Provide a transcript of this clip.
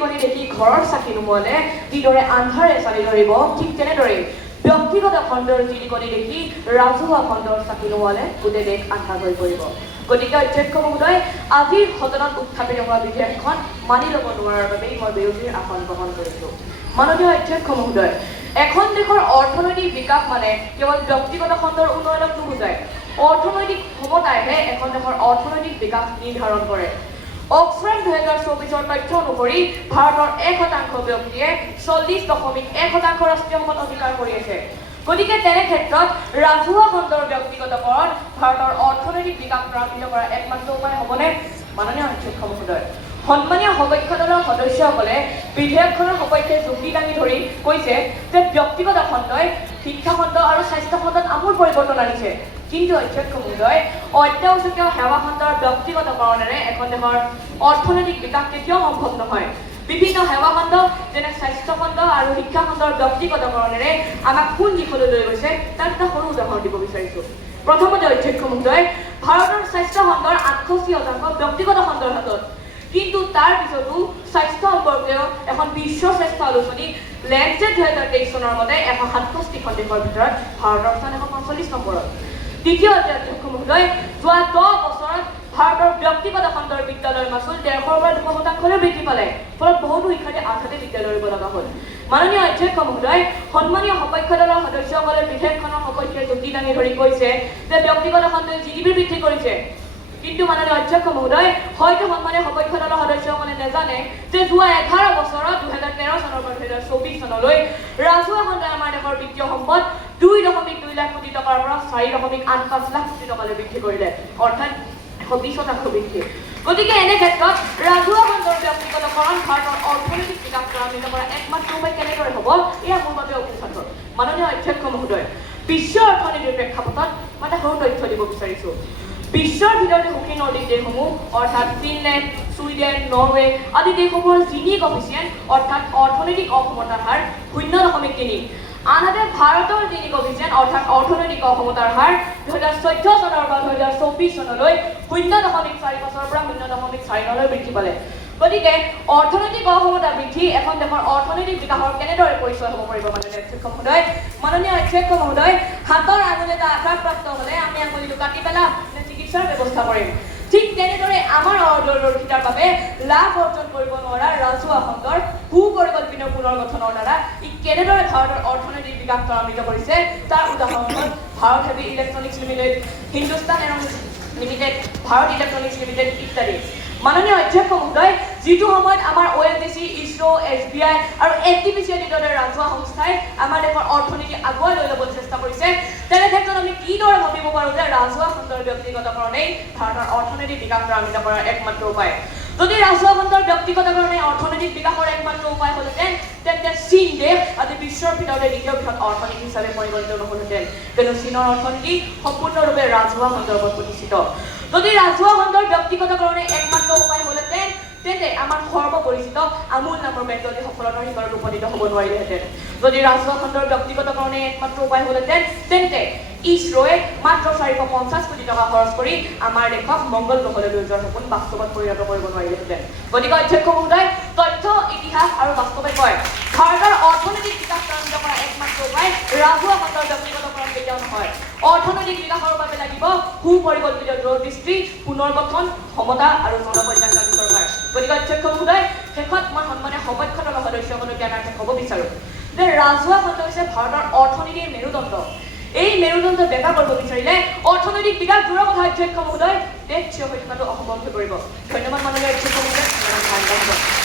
টিকনি দেখি ঘৰৰ চাকি নুমুৱালে যিদৰে আন্ধাৰে চালি ধৰিব, ঠিক তেনেদৰে ব্যক্তিগত খণ্ডৰ টিকনি দেখি ৰাজহুৱা খণ্ডৰ চাকি নুমুৱালে গোটেই দেশ আন্ধাৰ হৈ পৰিব। গতিকে অধ্যক্ষ মহোদয়, আজিৰ সদনত উত্থাপিত হোৱা বিধেয়কখন মানি ল'ব নোৱাৰাৰ বাবেই মই বিৰোধীৰ আসন গ্ৰহণ কৰিছোঁ। মাননীয় অধ্যক্ষ মহোদয়, এখন দেশৰ অৰ্থনৈতিক বিকাশ মানে কেৱল ব্যক্তিগত খণ্ডৰ উন্নয়নক নুবুজায়। অৰ্থনৈতিক ক্ষমতাইহে এখন দেশৰ অৰ্থনৈতিক বিকাশ নিৰ্ধাৰণ কৰে। অক্সফাম 2024 তথ্য অনুসৰি ভাৰতৰ 1% ব্যক্তিয়ে 40.1% ৰাষ্ট্ৰীয় সম্পদ অধিকাৰ কৰি আছে। গতিকে তেনে ক্ষেত্ৰত ৰাজহুৱা খণ্ডৰ ব্যক্তিগতকৰণ ভাৰতৰ অৰ্থনৈতিক বিকাশ ত্বৰান্বিত কৰাৰ একমাত্ৰ উপায় হ'বনে? মাননীয় অধ্যক্ষ মহোদয়, সন্মানীয় সপক্ষ দলৰ সদস্যসকলে বিধেয়কখনৰ সপক্ষে যুক্তি দাঙি ধৰি কৈছে যে ব্যক্তিগত খণ্ডই শিক্ষা খণ্ড আৰু স্বাস্থ্য খণ্ডত আমূল পৰিৱৰ্তন আনিছে। কিন্তু অধ্যক্ষ মহোদয়, অত্যাৱশ্যকীয় সেৱা খণ্ডৰ ব্যক্তিগতকৰণেৰে এখন দেশৰ অৰ্থনৈতিক বিকাশ কেতিয়াও সম্ভৱ নহয়। বিভিন্ন সেৱা খণ্ড যেনে স্বাস্থ্য খণ্ড আৰু শিক্ষা খণ্ডৰ ব্যক্তিগতকৰণেৰে আমাক কোন দিশলৈ লৈ গৈছে তাৰ এটা সৰু উদাহৰণ দিব বিচাৰিছোঁ। প্ৰথমতে অধ্যক্ষ মহোদয়, ভাৰতৰ স্বাস্থ্য খণ্ডৰ 68% ব্যক্তিগত খণ্ডৰ হাতত। কিন্তু তাৰ পিছতো স্বাস্থ্য সম্পৰ্কীয় এখন বিশ্ব শ্ৰেষ্ঠ আলোচনী লেঞ্চেট 2023 চনৰ মতে 167খন দেশৰ ভিতৰত ভাৰতৰ স্থান 145 নম্বৰত। দ্বিতীয়তে অধ্যক্ষ মহোদয়, যোৱা 10 বছৰত ভাৰতৰ ব্যক্তিগত খণ্ডৰ বিদ্যালয়ৰ মাচুল 150ৰ পৰা 200% বৃদ্ধি পালে, ফলত বহুতো শিক্ষাৰ্থী আনহাতে বিদ্যালয় এৰিব লগা হ'ল। মাননীয় অধ্যক্ষ মহোদয়, সন্মানীয় সপক্ষ দলৰ সদস্যসকলে বিধেয়কখনৰ সপক্ষে যুক্তি দাঙি ধৰি কৈছে যে ব্যক্তিগত খণ্ডই জিডিপি বৃদ্ধি কৰিছে। কিন্তু মাননীয় অধ্যক্ষ মহোদয়, হয়তো সন্মানীয় সপক্ষ দলৰ সদস্যসকলে নাজানে যে যোৱা 11 বছৰত 2013 চনৰ পৰা 2024 চনলৈ ৰাজহুৱা খণ্ডই আমাৰ দেশৰ বিত্তীয় সম্পদ 2.2 লাখ কোটি টকাৰ পৰা 4.85 লাখ কোটি টকালৈ বৃদ্ধি কৰিলে, অৰ্থাৎ 120% বৃদ্ধি। গতিকে এনে ক্ষেত্ৰত ৰাজহুৱা খণ্ডৰ ব্যক্তিগতকৰণ ভাৰতৰ অৰ্থনৈতিক বিকাশ ত্বৰান্বিত কৰাৰ একমাত্ৰ উপায় কেনেদৰে হ'ব, এয়া মোৰ বাবে অকুণ্ঠৰ। মাননীয় অধ্যক্ষ মহোদয়, বিশ্ব অৰ্থনীতিৰ প্ৰেক্ষাপটত মই এটা সৰু তথ্য দিব বিচাৰিছোঁ। বিশ্বৰ ভিতৰতে সুখী নদী দেশসমূহ অৰ্থাৎ ফিনলেণ্ড, ছুইডেন, নৰৱে আদি দেশসমূহৰ জিনি কফিচিয়েণ্ট অৰ্থাৎ অৰ্থনৈতিক অসমতাৰ হাৰ 0.3। আনহাতে ভাৰতৰ জিনি কফিচিয়েণ্ট অৰ্থাৎ অৰ্থনৈতিক অসমতাৰ হাৰ 2014 চনৰ পৰা 2024 চনলৈ 0.45ৰ পৰা 0.49লৈ বৃদ্ধি পালে। গতিকে অৰ্থনৈতিক অসমতা বৃদ্ধি এখন দেশৰ অৰ্থনৈতিক বিকাশৰ কেনেদৰে পৰিচয় হ'ব পাৰিব? মাননীয় অধ্যক্ষ মহোদয়, মাননীয় অধ্যক্ষ মহোদয়, হাতৰ আঙুলি এটা আঘাতপ্ৰাপ্ত হ'লে আমি আঙুলিটো কাটি পেলাম নে চিকিৎসাৰ ব্যৱস্থা কৰিম? ঠিক তেনেদৰে আমাৰ অদূৰদৰ্শিতাৰ বাবে লাভ অৰ্জন কৰিব নোৱাৰা ৰাজহুৱা খণ্ডৰ সুপৰিকল্পিত পুনৰ্গঠনৰ দ্বাৰা ই কেনেদৰে ভাৰতৰ অৰ্থনৈতিক বিকাশ ত্বৰান্বিত কৰিছে তাৰ উদাহৰণ হ'ল Bharat heavy electronics limited, Hindustan aeronautics limited, Bharat electronics limited ইত্যাদি। মাননীয় অধ্যক্ষ মহোদয়, যিটো সময়ত আমাৰ ONGC, ইছৰো, SBI আৰু NTPC আদি দৰে ৰাজহুৱা সংস্থাই আমাৰ দেশৰ অৰ্থনীতি আগুৱাই লৈ ল'বলৈ চেষ্টা কৰিছে, তেনে ক্ষেত্ৰত আমি কিদৰে ভাবিব পাৰোঁ যে ৰাজহুৱা খণ্ডৰ ব্যক্তিগতকৰণেই ভাৰতৰ অৰ্থনৈতিক বিকাশ ত্বৰান্বিত কৰাৰ একমাত্ৰ উপায়? যদি ৰাজহুৱা খণ্ডৰ ব্যক্তিগতকৰণে অৰ্থনৈতিক বিকাশৰ একমাত্ৰ উপায় হ'লহেঁতেন, তেন্তে চীন দেশ আজি বিশ্বৰ ভিতৰতে দ্বিতীয় বৃহৎ অৰ্থনীতি হিচাপে পৰিগণিত নহ'লহেঁতেন, কিন্তু চীনৰ অৰ্থনীতি সম্পূৰ্ণৰূপে ৰাজহুৱা খণ্ডৰ ওপৰত প্ৰতিষ্ঠিত। যদি ৰাজহুৱা খণ্ডৰ ব্যক্তিগতকৰণে একমাত্ৰ উপায় হ'লহেঁতেন, তেন্তে আমাৰ সৰ্বপৰিচিত আমুল নামৰ ব্ৰেণ্ডে সফলতাৰ শিখৰত উপনীত হ'ব নোৱাৰিলেহেঁতেন। যদি ৰাজহুৱা খণ্ডৰ ব্যক্তিগতকৰণে একমাত্ৰ উপায় হ'লহেঁতেন, তেন্তে ইছৰোৱে মাত্ৰ 450 কোটি টকা খৰচ কৰি আমাৰ দেশক মংগল গ্ৰহলৈ লৈ যোৱাৰ সপোন বাস্তৱত পৰিণত কৰিব নোৱাৰিলেহেঁতেন। গতিকে অধ্যক্ষ মহোদয়, তথ্য, ইতিহাস আৰু বাস্তৱে কয় ভাৰতৰ অৰ্থনৈতিক বিকাশ ত্বৰান্বিত কৰাৰ একমাত্ৰ উপায় ৰাজহুৱা খণ্ডৰ ব্যক্তিগতকৰণ কেতিয়াও নহয়। অৰ্থনৈতিক বিকাশৰ বাবে লাগিব সুপৰিকল্পিত দূৰদৃষ্টি, পুনৰ্গঠন, সমতা আৰু জনকল্যাণকামী চৰকাৰ। গতিকে অধ্যক্ষ মহোদয়, শেষত মই সন্মানীয় সপক্ষ দলৰ সদস্যসকলক জ্ঞানাৰ্থে ক'ব বিচাৰোঁ যে ৰাজহুৱা খণ্ড হৈছে ভাৰতৰ অৰ্থনীতিৰ মেৰুদণ্ড। এই মেৰুদণ্ড বেকা কৰিব বিচাৰিলে অৰ্থনৈতিক বিকাশ দূৰৰ কথা অধ্যক্ষ মহোদয়, দেশ থিয় হৈ থকাটো অসম্ভৱ হৈ পৰিব। ধন্যবাদ মাননীয় অধ্যক্ষ মহোদয়।